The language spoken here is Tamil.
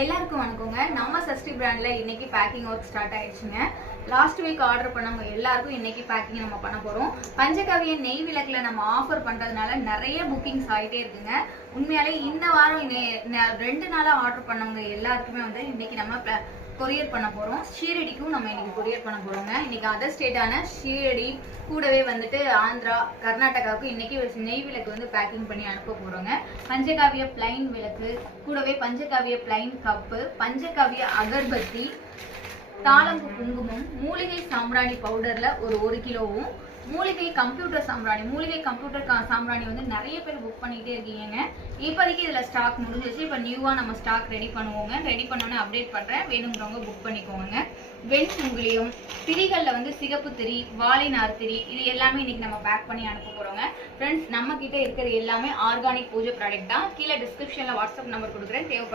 எல்லாருக்கும் வணக்கங்க. நம்ம சஷ்டி பிராண்ட்ல இன்னைக்கு பேக்கிங் ஒர்க் ஸ்டார்ட் ஆயிடுச்சுங்க. லாஸ்ட் வீக் ஆர்டர் பண்ணவங்க எல்லாருக்கும் இன்னைக்கு பேக்கிங் நம்ம பண்ண போறோம். பஞ்சகாவிய நெய் விளக்குல நம்ம ஆஃபர் பண்றதுனால நிறைய புக்கிங்ஸ் ஆயிட்டே இருக்குங்க. உண்மையாலே இந்த வாரம் 2 நாளா ஆர்டர் பண்ணவங்க எல்லாருக்குமே வந்து இன்னைக்கு நம்ம கொரியர் பண்ண போறோம். ஷீரடிக்கும் நம்ம இன்னைக்கு கொரியர் பண்ண போறோங்க. இன்னைக்கு அதர் ஸ்டேட்டான ஷீரடி கூடவே வந்துட்டு ஆந்திரா, கர்நாடகாவுக்கு இன்னைக்கு நெய் விளக்கு வந்து பேக்கிங் பண்ணி அனுப்ப போறோங்க. பஞ்சகாவிய பிளைன் விளக்கு கூடவே பஞ்சகாவிய பிளைன் கப்பு, பஞ்சகாவிய அகர்பத்தி, தாளம்பு குங்குமம், மூலிகை சாம்பிராணி பவுடர்ல ஒரு 1 கிலோவும், மூலிகை கம்ப்யூட்டர் சாம்பிராணி வந்து நிறைய பேர் புக் பண்ணிட்டே இருக்கீங்க. இப்போதைக்கு இதுல ஸ்டாக் முடிஞ்சிச்சு. இப்போ நியூவா நம்ம ஸ்டாக் ரெடி பண்ணுவோங்க. ரெடி பண்ணோன்னே அப்டேட் பண்றேன். வேணுங்கிறவங்க புக் பண்ணிக்கோங்க. வெண் குங்குலியம், திரிகள்ல வந்து சிகப்பு திரி, வாழைநார் திரி, இது எல்லாமே இன்னைக்கு நம்ம பேக் பண்ணி அனுப்ப போறோங்க. ஃப்ரெண்ட்ஸ், நம்ம கிட்ட இருக்கிறது எல்லாமே ஆர்கானிக் பூஜை ப்ராடக்ட் தான். கீழே டிஸ்கிரிப்ஷன்ல வாட்ஸ்அப் நம்பர் கொடுக்குறேன். தேவைப்படுற